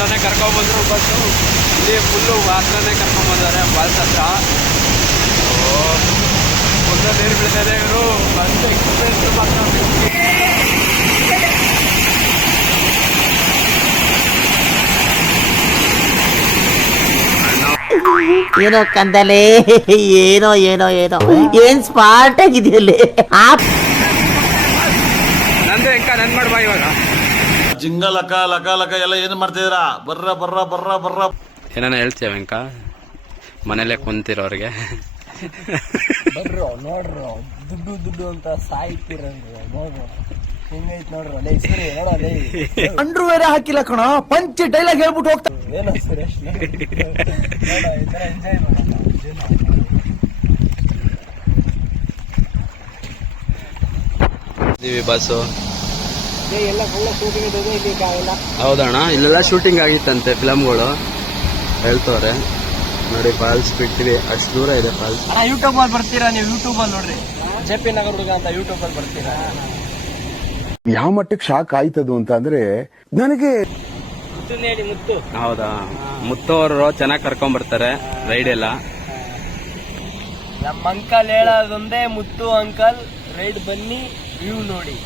ಹತ್ರನೇ ಕರ್ಕೊಂಡ್ಬಂದ್ರು ಬಸ್ಸು. ಇಲ್ಲಿ ಫುಲ್ಲು ಹತ್ರನೇ ಕರ್ಕೊಂಡ್ಬಂದಾರೆ ಫಾಲ್ಸ್ ಹತ್ರ. ಫುಲ್ಲು ನೀರು ಬೀಳ್ತಾರೆ ಇವರು. ಬಸ್ ಎಕ್ಸ್ಪೀರಿಯನ್ಸ್ ಮಾತ್ರ ಏನೋ ಕಂದಲೆ, ಏನೋ ಏನೋ ಏನೋ ಏನ್ ಸ್ಮಾರ್ಟ್ ಆಗಿದೆಯಲ್ಲಿ. ನಂದು ಎಂಕ ನನ್ ಮಾಡ್ಬಾ ಇವಾಗ. ಜಿಂಗ ಲಕ ಲಕ ಲಕ ಎಲ್ಲ ಏನು ಮಾಡ್ತಿದ್ದೀರಾ? ಬರ್ರ ಬರ್ರ ಬರ್ರ ಬರ್ರ ಏನಾನ ಹೇಳ್ತೀಯ ವೆಂಕ? ಮನೇಲೆ ಕುಂತಿರೋರಿಗೆ ಬರ್ರೋ ನೋಡ್ರೋ, ದುಡ್ಡು ದುಡ್ಡು ಅಂತ ಸಾಯ್ತಿರಂದ್ರೆ ನೋಡ್ರೋ ಹಿಂಗೈತ್ ನೋಡ್ರೋ. ಅಲ್ಲೇ ಸರಿ ನೋಡೋದೇ ಅಂಡ್ರು ಬೇರೆ ಹಾಕಿಲ್ಲ ಕಣ, ಪಂಚ್ ಡೈಲಾಗ್ ಹೇಳ್ಬಿಟ್ಟು ಹೋಗ್ತಾ. ಏನೋ ಸುರೇಶ್ ಎಂಜಾಯ್ ಇದೀವಿ ಬಸ್ಸು. ಎಲ್ಲ ಫುಲ್ಲ ಶೂಟಿಂಗ್ ಇದೆ ಇಲ್ಲಿ ಕಾವೆಲ್ಲ. ಹೌದಣ್ಣ, ಇಲ್ಲೆಲ್ಲ ಶೂಟಿಂಗ್ ಆಗಿತ್ತಂತೆ ಫಿಲಮ್ಗಳು ಹೇಳ್ತವ್ರೆ. ನೋಡಿ ಫಾಲ್ಸ್ ಬಿಡ್ತೀವಿ, ಅಷ್ಟು ದೂರ ಇದೆ ಫಾಲ್ಸ್. ಯೂಟ್ಯೂಬ್ ಅಲ್ಲಿ ಬರ್ತೀರಾ ನೀವು? ಯೂಟ್ಯೂಬ್ ಅಲ್ಲಿ ನೋಡ್ರಿ, ಜೆಪಿ ನಗರ ಹುಡುಗ ಅಂತ ಯೂಟ್ಯೂಬ್ ಅಲ್ಲಿ ಬರ್ತೀರಾ? ಯಾವ ಮಟ್ಟಕ್ಕೆ ಶಾಕ್ ಆಯ್ತದು ಅಂತ ಅಂದ್ರೆ ನನಗೆ ಮುತ್ತು. ಹೌದಾ, ಮುತ್ತು ಅವರು ಚೆನ್ನಾಗಿ ಕರ್ಕೊಂಡ್ ಬರ್ತಾರೆ ರೈಡ್ ಎಲ್ಲ. ನಮ್ಮ ಅಂಕಲ್ ಹೇಳೋದೊಂದೇ, ಮುತ್ತು ಅಂಕಲ್ ರೈಡ್ ಬನ್ನಿ, ವ್ಯೂ ನೋಡಿ.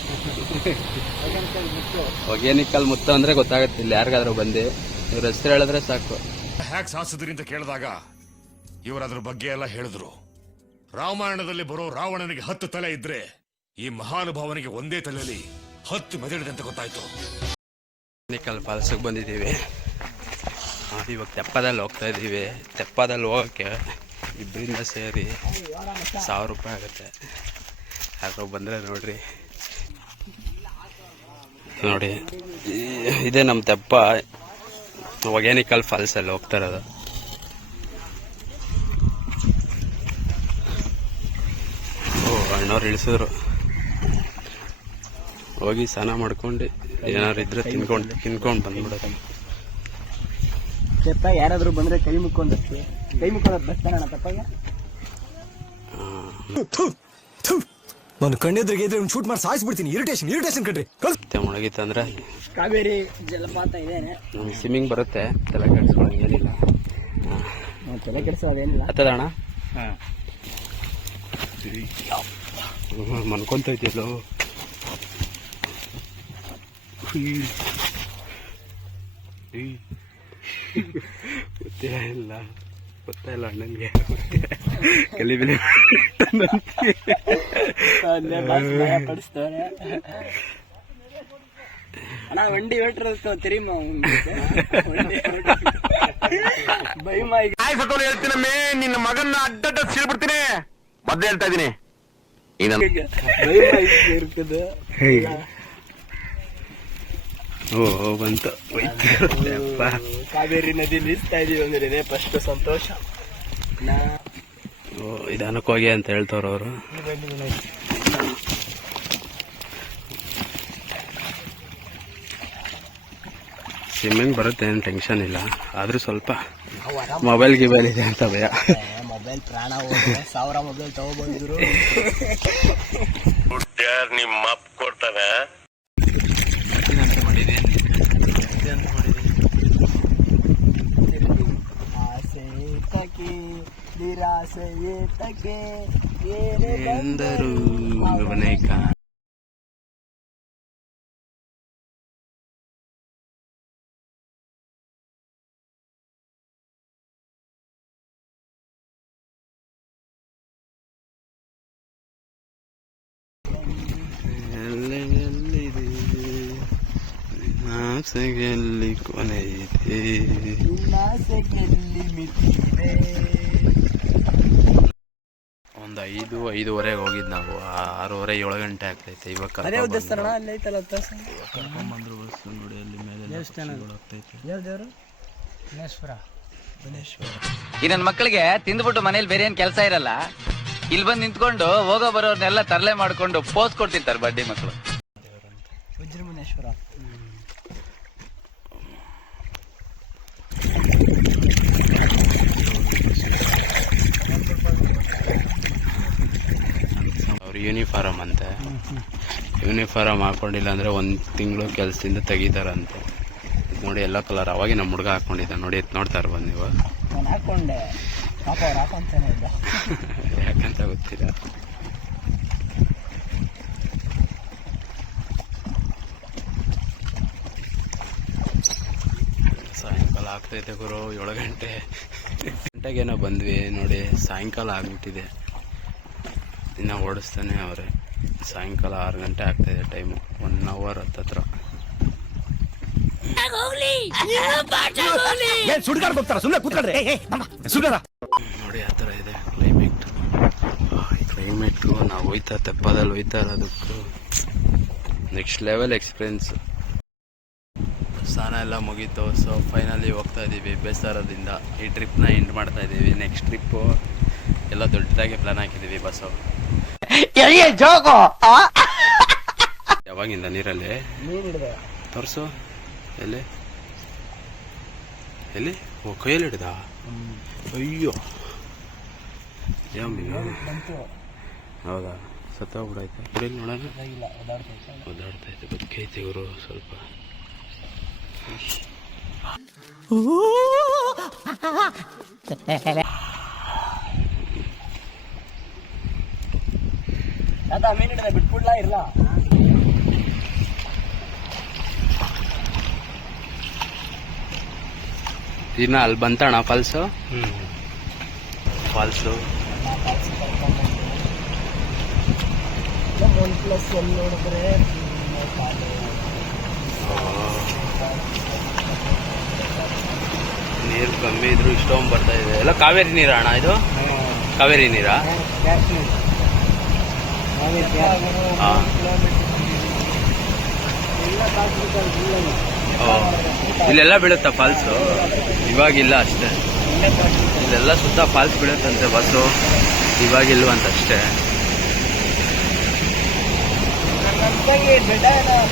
ಒಗೇನಿಕಲ್ ಮುತ್ತು ಅಂದ್ರೆ ಗೊತ್ತಾಗುತ್ತೆ ಇಲ್ಲಿ ಯಾರಿಗಾದ್ರೂ ಬಂದು. ಇವ್ರ ಹೆಸರು ಹೇಳಿದ್ರೆ ಸಾಕು. ಹ್ಯಾಕ್ ಸಾಸಿದ್ರಿ ಅಂತ ಕೇಳಿದಾಗ ಇವರು ಅದ್ರ ಬಗ್ಗೆ ಎಲ್ಲ ಹೇಳಿದ್ರು. ರಾಮಾಯಣದಲ್ಲಿ ಬರೋ ರಾವಣನಿಗೆ 10 ತಲೆ ಇದ್ರೆ ಈ ಮಹಾನುಭಾವನಿಗೆ ಒಂದೇ ತಲೆಯಲ್ಲಿ 10 ಮೆದುಳಿದೆ ಅಂತ ಗೊತ್ತಾಯ್ತು. ಒಗೇನಿಕಲ್ ಫಾಲ್ಸ್ಗೆ ಬಂದಿದ್ದೀವಿ. ಇವಾಗ ತೆಪ್ಪದಲ್ಲಿ ಹೋಗ್ತಾ ಇದ್ದೀವಿ. ತೆಪ್ಪದಲ್ಲಿ ಹೋಗೋಕ್ಕೆ ಇಬ್ಬರಿಂದ ಸೇರಿ 1000 ರೂಪಾಯಿ ಆಗುತ್ತೆ. ಯಾರು ಬಂದರೆ ನೋಡ್ರಿ. ನೋಡಿ ಇದೇ ನಮ್ಮ ತೆಪ್ಪ. ಒಗೇನಿಕಲ್ ಫಾಲ್ಸಲ್ಲಿ ಹೋಗ್ತಾ ಇರೋದು. ಅಣ್ಣವ್ರು ಇಳಿಸಿದ್ರು. ಹೋಗಿ ಸ್ನಾನ ಮಾಡ್ಕೊಂಡು ಏನಾರು ಇದ್ರೆ ತಿನ್ಕೊಂಡು ಬಂದ್ಬಿಡೋದು. ತೆಪ್ಪ ಯಾರಾದ್ರೂ ಬಂದ್ರೆ ಕೈ ಮುಕ್ಕೊಂಡು ಬರ್ತಾನಣ್ಣ ತೆಪ್ಪಗೆ. ನಾನು ಕಣ್ಣೆದ್ರಿಗೆ ಇದ್ರೆ ಶೂಟ್ ಮಾಡಿ ಸಾಯಿಸ್ಬಿಡ್ತೀನಿ. ಇರಿಟೇಷನ್ ಕಣ್ರಿ. ಮುಳುಗಿತ್ತಂದ್ರೆ ಕಾವೇರಿ ಜಲಪಾತ ಇದೇನೆ. ನಮ್ಗೆ ಸ್ವಿಮ್ಮಿಂಗ್ ಬರುತ್ತೆ, ತಲೆ ಕೆಡಿಸ್ಕೊಳ್ಳೋಂಗೆ ಏನಿಲ್ಲ. ತಲೆ ಕೆಡಿಸೋದೇನಿಲ್ಲ. ಹತ್ತದಣ್ಣ ಮನ್ಕೊಂತ ಇದೆಯಲ್ಲೋ. ಗೊತ್ತೇ ಇಲ್ಲ ಅಣ್ಣನಿಗೆ. ಕಲಿಬಿಲಿ ಪಡಿಸ್ತಾರೆ ಅಣ್ಣ. ವಂಡಿ ಹೊಟ್ರು ತಿರಿಮ ಹೇಳ್ತೀನಮ್ಮೆ, ನಿನ್ನ ಮಗನ್ನ ಅಡ್ಡ ಸೀಳ್ಬಿಡ್ತೀನಿ. ಮೊದ್ಲು ಹೇಳ್ತಾ ಇದೀನಿ. ಬಂತು. ಕಾವೇರಿ ನದಿ ನಿಲ್ಸ್ತಾ ಇದೀವಿ ಅಂದ್ರೆ ಫಸ್ಟ್ ಸಂತೋಷ. ನಿಧಾನಕ್ಕೆ ಹೋಗಿ ಅಂತ ಹೇಳ್ತವ್ರ ಅವರು. ಸ್ವಿಮ್ಮಿಂಗ್ ಬರುತ್ತೆ, ಏನು ಟೆನ್ಷನ್ ಇಲ್ಲ. ಆದ್ರೂ ಸ್ವಲ್ಪ ಮೊಬೈಲ್ ಗಿಬೈಲ್ ಇದೆ ಅಂತ ಭಯ. ಮೊಬೈಲ್ ಪ್ರಾಣ ಹೋದ್ರೆ 1000 ಮೊಬೈಲ್ ತಗೊಬಂದ್ರು. ನಿಮ್ಮ ಅಪ್ಪ ಕೊಡ್ತಾನೆ. ಆಸೆ ತಕೆ ನಿರಾಸೆ ತಕೆ ಎಂದರು ಅನೇಕ. ಆಸೆಯಲ್ಲಿ ಕೊನೆ ಇದೆ, ಒಂದು 5-5:30 ಹೋಗಿದ್ ನಾವು. 6:30 7 ಗಂಟೆ ಆಗ್ತೈತೆ. ಇವಾಗ ಕರ್ಕೊಂಡ್ಬಂದ್ರು ಬಸ್ ನೋಡಿ. ಅಲ್ಲಿ ಮೇಲೆ ಈ ನನ್ನ ಮಕ್ಕಳಿಗೆ ತಿಂದ್ಬಿಟ್ಟು ಮನೇಲಿ ಬೇರೆ ಏನ್ ಕೆಲಸ ಇರಲ್ಲ. ಇಲ್ಲಿ ಬಂದು ನಿಂತ್ಕೊಂಡು ಹೋಗೋ ಬರೋರ್ನೆಲ್ಲ ತರಲೆ ಮಾಡ್ಕೊಂಡು ಪೋಸ್ ಕೊಡ್ತಿರ್ತಾರೆ ಬಡ್ಡಿ ಮಕ್ಕಳು. ವಜ್ರಮುನೇಶ್ವರ ಅವ್ರ ಯೂನಿಫಾರಮ್ ಅಂತೆ. ಯೂನಿಫಾರಮ್ ಹಾಕೊಂಡಿಲ್ಲ ಅಂದ್ರೆ 1 ತಿಂಗಳು ಕೆಲಸದಿಂದ ತೆಗಿತಾರಂತೆ. ನೋಡಿ ಎಲ್ಲೋ ಕಲರ್ ಅವಾಗೆ ನಮ್ಮ ಹುಡುಗ ಹಾಕೊಂಡಿದ್ದ ನೋಡಿ ನೋಡ್ತಾ ಇರ್ಬೋದು ನೀವು. ನಾನು ಹಾಕೊಂಡೆ, ಪಾಪ ಅವ್ರು ಹಾಕೊಂತಾನೆ ಇದ್ದ. ಯಾಕಂತ ಗೊತ್ತಿಲ್ಲ. ಸಾಯಂಕಾಲ ಆಗ್ತೈತೆ ಗುರು, 7 ಗಂಟೆಗೇನೋ ಬಂದ್ವಿ ನೋಡಿ. ಸಾಯಂಕಾಲ ಆಗ್ಬಿಟ್ಟಿದೆ, ಇನ್ನು ಓಡಿಸ್ತಾನೆ ಅವ್ರೆ. ಸಾಯಂಕಾಲ 6 ಗಂಟೆ ಆಗ್ತಾಯಿದೆ ಟೈಮು, 1 ಅವರ್ ಹತ್ತತ್ರ. ನೋಡಿ ಆ ಥರ ಇದೆ ಕ್ಲೈಮೇಟು. ನಾವು ಹೋಯ್ತಾ ತೆಪ್ಪದಲ್ಲಿ ಹೋಯ್ತಾ ಇರೋದಕ್ಕೂ ನೆಕ್ಸ್ಟ್ ಲೆವೆಲ್ ಎಕ್ಸ್ಪೀರಿಯನ್ಸ್. ಸ್ನಾನ ಎಲ್ಲ ಮುಗೀತು. ಸೊ ಫೈನಲಿ ಹೋಗ್ತಾ ಇದ್ದೀವಿ ಬೇಸರದಿಂದ. ಈ ಟ್ರಿಪ್ನ ಎಂಡ್ ಮಾಡ್ತಾ ಇದ್ದೀವಿ. ನೆಕ್ಸ್ಟ್ ಟ್ರಿಪ್ಪು ಎಲ್ಲ ದೊಡ್ಡದಾಗಿ ಪ್ಲಾನ್ ಹಾಕಿದ್ದೀವಿ. ಬಸ್ಸು ಯಾವಾಗಿಂದ ನೀರಲ್ಲಿ ತೋರಿಸು. ಎಲ್ಲಿ ಎಲ್ಲಿ? ಓ, ಕೈಯಲ್ಲಿ ಹಿಡ್ದ? ಅಯ್ಯೋ, ಯಾವ ಮೀನು? ಹೌದಾ? ಸತ್ತೋಗ್ಬಿಡಾಯ್ತು. ಬಿಡಲ್ಲಿ ನೋಡೋಣ. ಓದಾಡ್ತೈತೆ, ಬದುಕೈತೆ ಇವರು ಸ್ವಲ್ಪ. ಬಿಟ್ಬಿಡ್ಲಾ ಇರ್ಲಾ? ಇನ್ನ ಅಲ್ಲಿ ಬಂತಣ್ಣ ಫಾಲ್ಸು. ಫಾಲ್ಸು OnePlus ನೋಡಿದ್ರೆ ನೀರು ಕಮ್ಮಿ ಇದ್ರು ಇಷ್ಟೊಂದು ಬರ್ತಾ ಇದೆ. ಎಲ್ಲ ಕಾವೇರಿ ನೀರ ಅಣ್ಣ ಇದು? ಕಾವೇರಿ ನೀರಾ? ಹಾಂ. ಇಲ್ಲೆಲ್ಲ ಬೀಳುತ್ತಾ ಫಾಲ್ಸು? ಇವಾಗಿಲ್ಲ ಅಷ್ಟೇ. ಇಲ್ಲೆಲ್ಲ ಸುತ್ತ ಫಾಲ್ಸ್ ಬೀಳುತ್ತಂತೆ ಬಸ್ಸು, ಇವಾಗಿಲ್ವಂತಷ್ಟೇ.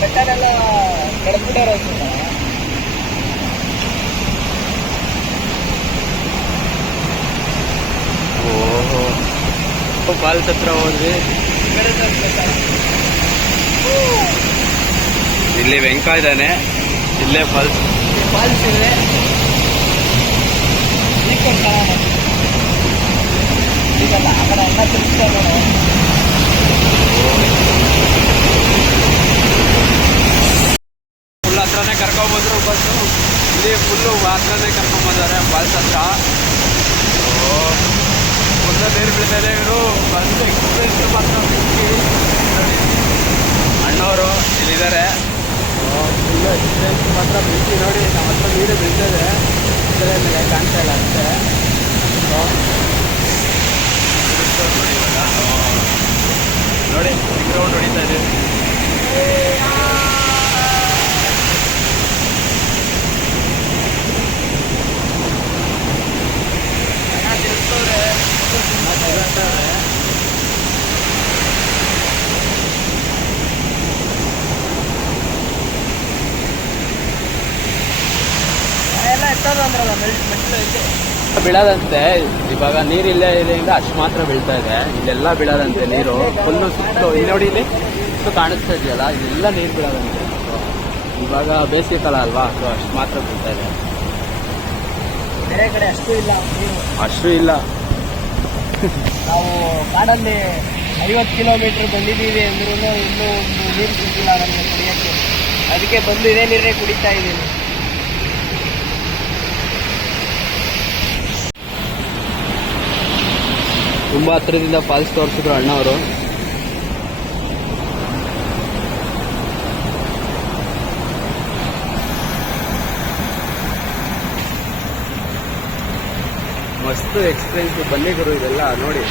ಬೆಟ್ಟನೆಲ್ಲ ಕಡ್ಬಿಟ್ಟಾರ. ಓಹೋ, ಫಾಲ್ಸ್ ಹತ್ರ ಹೋದ್ವಿ. ಇಲ್ಲಿ ವೆಂಕ ಇದ್ದಾನೆ, ಇಲ್ಲೇ ಫಾಲ್ಸ್ ಇದೆ. ಈಗಲ್ಲ ಆ ಕಡೆ ಎಲ್ಲ ತಿರುಗ್ತಾರೆ. ಫುಲ್ ಹತ್ರನೇ ಕರ್ಕೊಂಬಂದ್ರು ಬಸ್ಸು. ಇಲ್ಲಿ ಫುಲ್ಲು ಹತ್ರನೇ ಕರ್ಕೊಂಬಂದಾರೆ ಫಾಲ್ಸ್ ಹತ್ರ. ಫುಲ್ಲು ನೀರು ಬೀಳ್ತಾರೆ ಇವರು. ಬಸ್ ಎಕ್ಸ್ಪೀರಿಯನ್ಸ್ ಮಾತ್ರ ಅಣ್ಣವರು ಇಲ್ಲಿದ್ದಾರೆ. ಫುಲ್ಲು ಎಕ್ಸ್ಪೀರಿಯನ್ಸ್ ಮಾತ್ರ ಬೀಳ್ತಿ ನೋಡಿ. ನಮ್ಮ ಹತ್ರ ನೀರು ಬೀಳ್ತದೆ, ಇದರ ಮೇಲೆ ಕಾಣ್ತಾ ಇಲ್ಲ ಅಷ್ಟೇ. ನೋಡಿ ಇವಾಗ ನೋಡಿ ಗ್ರೌಂಡ್ ಹೊಡಿತಾ ಇದ್ದೀವಿ. ಎಲ್ಲ ಎತ್ತದ ಅಂದ್ರಲ್ಲ ಮೆಟ್ಲು ಇದೆ ಬೀಳದಂತೆ. ಇವಾಗ ನೀರಿಲ್ಲೇ ಇದೆಯಿಂದ ಅಷ್ಟು ಮಾತ್ರ ಬೀಳ್ತಾ ಇದೆ. ಇಲ್ಲೆಲ್ಲ ಬೀಳದಂತೆ ನೀರು ಫುಲ್ಲು ಸುತ್ತು. ಇಲ್ಲಿ ನೋಡಿ, ಇಲ್ಲಿ ಸುತ್ತು ಕಾಣಿಸ್ತಾ ಇದೆಯಲ್ಲ, ಇಲ್ಲೆಲ್ಲ ನೀರು ಬೀಳದಂತೆ. ಇವಾಗ ಬೇಸಿಗೆ ಕಾಲ ಅಲ್ವಾ, ಸೊ ಅಷ್ಟು ಮಾತ್ರ ಬೀಳ್ತಾ ಇದೆ. ಬೇರೆ ಕಡೆ ಅಷ್ಟು ಇಲ್ಲ ನೀರು. ಅಷ್ಟು ಇಲ್ಲ. ನಾವು ಕಾಡಲ್ಲಿ 50 ಕಿಲೋಮೀಟರ್ ಬಂದಿದ್ದೀವಿ ಅಂದ್ರೂ ಇನ್ನೂ ಒಂದು ನೀರು ಸಿಕ್ಕಿಲ್ಲ ನಮಗೆ ಕುಡಿಯೋಕ್ಕೆ. ಅದಕ್ಕೆ ಬಂದು ಇದೇ ನೀರೇ ಕುಡಿತಾ ಇದ್ದೀನಿ. ತುಂಬಾ ಹತ್ರದಿಂದ ಫಾಲ್ಸ್ ತೋರಿಸಿದ್ರು ಅಣ್ಣವರು. ಮಸ್ತ್ ಎಕ್ಸ್ಪೀರಿಯನ್ಸ್. ಬನ್ನಿ ಗುರು, ಇದೆಲ್ಲ ನೋಡಿ.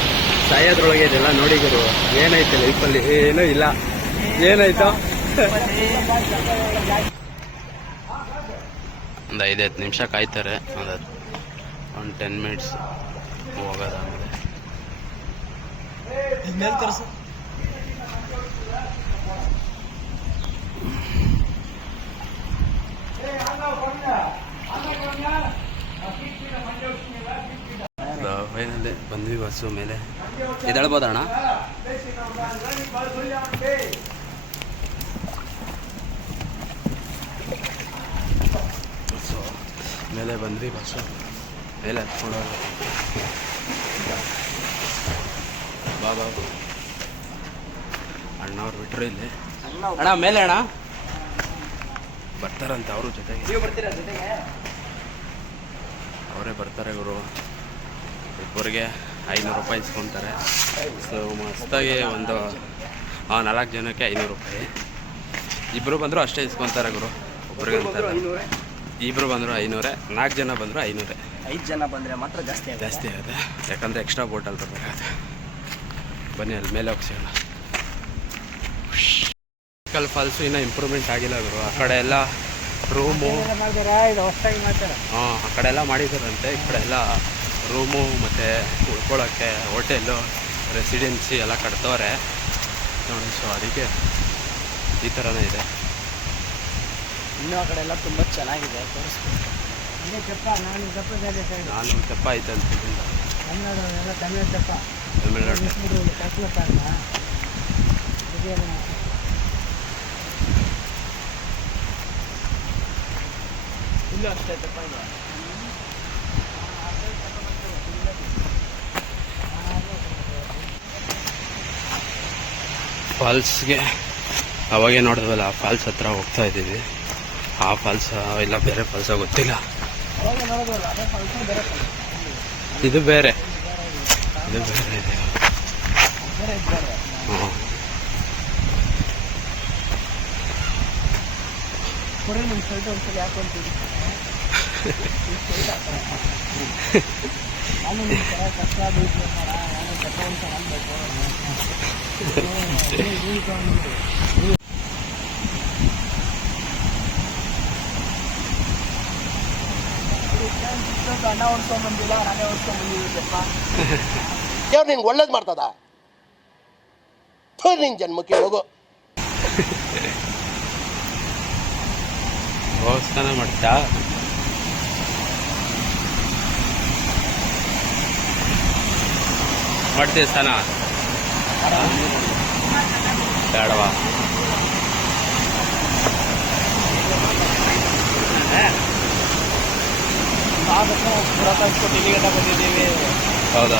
ಸಾಯೋದ್ರೊಳಗೆ ಇದೆಲ್ಲ ನೋಡಿ ಗುರು. ಏನೈತೆ ಲೈಫಲ್ಲಿ? ಏನೂ ಇಲ್ಲ. ಏನಾಯ್ತು? ಒಂದು 5-10 ನಿಮಿಷ ಕಾಯ್ತಾರೆ. ಒಂದು 10 ಮಿನಿಟ್ಸ್ ಹೋಗೋದ. ಆಮೇಲೆ ಫೈನಲಿ ಬಂದ್ವಿ ಬಸ್ಸು ಮೇಲೆ. ಎದ್ದೇಳ್ಬೋದಣ್ಣ? ಮೇಲೆ ಬಂದ್ವಿ ಬಸ್ಸು ಮೇಲೆ ಹತ್ಕೊಂಡು ಬಾಬಾ ಅಣ್ಣವ್ರು ಬಿಟ್ರು ಇಲ್ಲಿ ಅಣ್ಣ ಮೇಲೆ ಅಣ್ಣ ಬರ್ತಾರಂತೆ ಅವರು ಜೊತೆಗೆ ಅವರೇ ಬರ್ತಾರೆ ಗುರು ಇಬ್ಬರಿಗೆ 500 ರೂಪಾಯಿ ಇಸ್ಕೊತಾರೆ. ಸೊ ಮಸ್ತಾಗಿ ಒಂದು 4 ಜನಕ್ಕೆ 500 ರೂಪಾಯಿ. ಇಬ್ಬರು ಬಂದರೂ ಅಷ್ಟೇ ಇಸ್ಕೊತಾರೆ ಗುರು. ಒಬ್ರಿಗೆ ಇಬ್ಬರು ಬಂದರು 500, 4 ಜನ ಬಂದರು 500. 5 ಜನ ಬಂದರೆ ಮಾತ್ರ ಜಾಸ್ತಿ ಆಗುತ್ತೆ ಯಾಕಂದರೆ ಎಕ್ಸ್ಟ್ರಾ ಬೋಟಲ್ಲಿ ಬರಬೇಕಾಗುತ್ತೆ. ಬನ್ನಿ ಅಲ್ಲಿ ಮೇಲೆ ಹೋಗ್ಸೋಣ. ಫಾಲ್ಸು ಇನ್ನೂ ಇಂಪ್ರೂವ್ಮೆಂಟ್ ಆಗಿಲ್ಲ ಗುರು. ಆ ಕಡೆ ಎಲ್ಲ ರೂಮು ಆ ಕಡೆ ಎಲ್ಲ ಮಾಡಿದಾರಂತೆ. ಈ ಕಡೆ ಎಲ್ಲ ರೂಮು ಮತ್ತು ಉಳ್ಕೊಳ್ಳೋಕ್ಕೆ ಹೋಟೆಲ್ಲು ರೆಸಿಡೆನ್ಸಿ ಎಲ್ಲ ಕಟ್ತವ್ರೆ ನೋಡಿ. ಸೊ ಅದಕ್ಕೆ ಈ ಥರನೇ ಇದೆ. ಇನ್ನೂ ಆ ಕಡೆ ಎಲ್ಲ ತುಂಬ ಚೆನ್ನಾಗಿದೆ. ನಾನು ತೆಪ್ಪ ಐತೆ ಅಂತಿದ್ದಿಂದ ತಮಿಳ್ನಾಡು ಇಲ್ಲೂ ಅಷ್ಟೇ ತೆಪ್ಪ ಇದೆ. ಫಾಲ್ಸ್ಗೆ ಅವಾಗೇ ನೋಡಿದ್ವಲ್ಲ ಆ ಫಾಲ್ಸ್ ಹತ್ರ ಹೋಗ್ತಾ ಇದ್ದೀವಿ. ಆ ಫಾಲ್ಸ್ ಇಲ್ಲ ಬೇರೆ ಫಾಲ್ಸ ಗೊತ್ತಿಲ್ಲ. ಇದು ಬೇರೆ ಇದೆ. ಹಾಂ ಅಣ್ಣ ಹೊಡ್ಕೊಂಡ್ಬಂದಿಲ್ಲ, ನಾನೇ ಹೊಡ್ಕೊಂಡ್ಬಂದಿದ್ದಪ್ಪ. ಯಾರು ನಿನ್ಗೆ ಒಳ್ಳೇದು ಮಾಡ್ತದ ನಿನ್ ಜನ್ಮಕ್ಕೆ ಹೋಗೋ ಸ್ನಾನ ಮಾಡ್ತಾ ಮಾಡ್ತೀವಿ ಸ್ನಾನ ಬೇಡವಾ? ಬಂದಿದ್ದೀವಿ. ಹೌದಾ?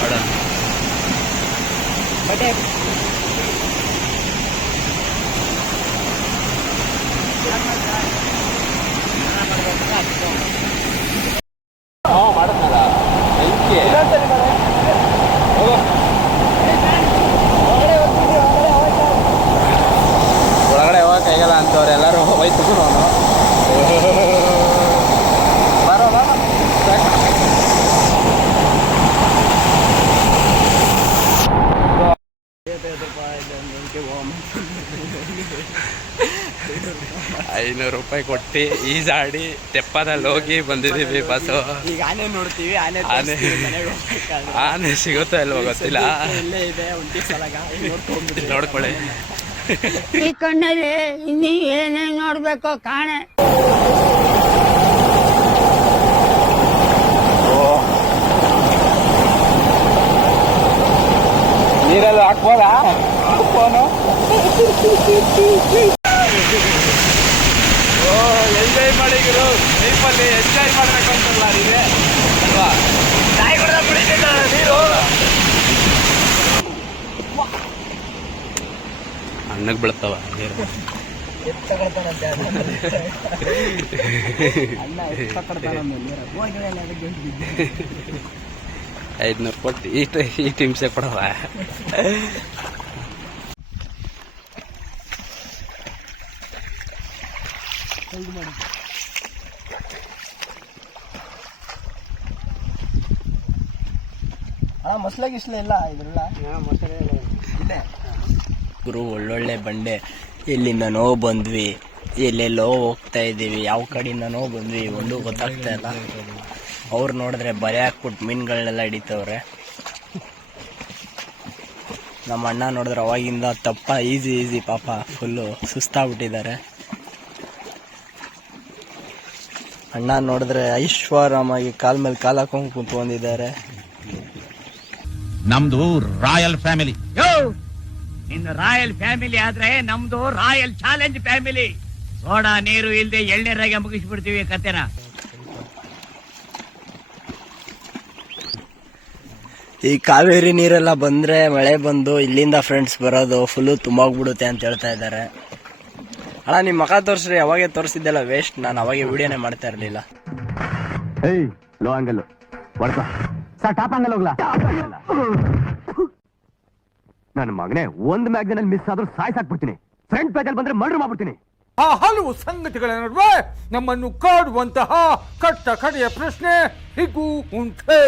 ಬೇಡ ಬಟ್ಟೆ ಒಳಗಡೆ ಹೋಗಕ್ಕಾಗಲ್ಲ ಅಂತವ್ರೆ ಎಲ್ಲರೂ ಹೋಯ್ತು. ₹500 ಕೊಟ್ಟು ಈಜಾಡಿ ತೆಪ್ಪದಲ್ಲಿ ಹೋಗಿ ಬಂದಿದ್ದೀವಿ. ಬಸ್ಸು ಈಗ ಆನೆ ನೋಡ್ತೀವಿ. ಆನೆ ಸಿಗುತ್ತೋ ಇಲ್ವೋ ಗೊತ್ತಿಲ್ಲ. ಇಲ್ಲೇ ಇದೆ ಒಂಟಿ ಸಲಗ ನೋಡ್ಕೊಳ್ಳಿ. ಈ ಕಣ್ಣಲ್ಲಿ ಇನ್ನೂ ಏನೇನು ನೋಡ್ಬೇಕೋ ಕಾಣೆ. ನೀರೆಲ್ಲ ಹಾಕ್ಬೋದಾ ಫೋನು? ಎಂಜಾಯ್ ಮಾಡಿದ್ರು ಲೈಫಲ್ಲಿ ಎಂಜಾಯ್ ಮಾಡಬೇಕು ಅಂತಲ್ಲ ನೀವೇ ಅಲ್ವಾ? ನೀರು ಹಣ್ಣಗೆ ಬೀಳ್ತಾವ ನೀರು. $500 ಕೊಟ್ಟು ಈ ಹಿಂಸೆ ಕೊಡವ. ಮಸಾಲೆ ಗಿಸ್ಲೆ ಇಲ್ಲ ಇದ್ರಲ್ಲ ಇದೆ ಗುರು. ಒಳ್ಳೊಳ್ಳೆ ಬಂಡೆ. ಎಲ್ಲಿಂದನೋ ಬಂದ್ವಿ, ಎಲ್ಲೆಲ್ಲೋ ಹೋಗ್ತಾ ಇದ್ದೀವಿ, ಯಾವ ಕಡೆಯಿಂದನೋ ಬಂದ್ವಿ ಒಂದು ಗೊತ್ತಾಗ್ತಾ ಇಲ್ಲ. ಅವ್ರು ನೋಡಿದ್ರೆ ಬರೆ ಹಾಕ್ಬಿಟ್ಟು ಮೀನುಗಳನ್ನೆಲ್ಲ ಹಿಡಿತವ್ರೆ. ನಮ್ಮ ಅಣ್ಣ ನೋಡಿದ್ರೆ ಅವಾಗಿಂದ ತಪ್ಪ ಈಸಿ ಪಾಪ ಫುಲ್ಲು ಸುಸ್ತಾಗ್ಬಿಟ್ಟಿದ್ದಾರೆ. ಅಣ್ಣ ನೋಡಿದ್ರೆ ಐಶ್ವರ್ಯವಾಗಿ ಕಾಲ್ ಮೇಲೆ ಕಾಲ್ ಹಾಕೊಂಡು ಕುಂತ್ಕೊಂಡಿದ್ದಾರೆ. ನಮ್ದು ರಾಯಲ್ ಫ್ಯಾಮಿಲಿ. ಇನ್ನು ರಾಯಲ್ ಫ್ಯಾಮಿಲಿ ಆದ್ರೆ ನಮ್ದು ರಾಯಲ್ ಚಾಲೆಂಜ್ ಫ್ಯಾಮಿಲಿ. ಸೋಡಾ ನೀರು ಇಲ್ದೆ ಎಳ್ನೀರಾಗೆ ಮುಗಿಸ್ಬಿಡ್ತೀವಿ ಕತೆನ. ಈ ಕಾವೇರಿ ನೀರೆಲ್ಲ ಬಂದ್ರೆ ಮಳೆ ಬಂದು ಇಲ್ಲಿಂದ ಫ್ರೆಂಡ್ಸ್ ಬರೋದು ಫುಲ್ಲು ತುಂಬೋಗ್ಬಿಡುತ್ತೆ ಅಂತ ಹೇಳ್ತಾ ಇದ್ದಾರೆ. ಅಣ್ಣ ನಿಮ್ ಮಗ ತೋರಿಸ್ರಿ, ಅವಾಗೆ ತೋರಿಸಿದ್ದೆಲ್ಲ ವೇಸ್ಟ್. ನಾನು ಅವಾಗೆ ವಿಡಿಯೋನೇ ಮಾಡ್ತಾ ಇರ್ಲಿಲ್ಲ. ಲೋ ಅಂಗಲ್ ಸರ್ ಟಾಪ್ ಅಂಗಲ್ ಹೋಗ್ಲಾ ನನ್ನ ಮಗನೇ ಒಂದ್ ಮ್ಯಾಗ್ನಲ್ಲಿ ಮಿಸ್ ಆದ್ರೂ ಸಾಯ್ಸಾಕ್ಬಿಡ್ತೀನಿ. ಫ್ರಂಟ್ ಪೇಜ್ ಅಲ್ಲಿ ಬಂದ್ರೆ ಮರ್ಡರ್ ಮಾಡ್ಬಿಡ್ತೀನಿ. ಆ ಹಲವು ಸಂಗತಿಗಳ ನಡುವೆ ನಮ್ಮನ್ನು ಕಾಡುವಂತಹ ಕಟ್ಟ ಕಡೆಯ ಪ್ರಶ್ನೆ ಹೀಗೂ ಉಂಟೆ.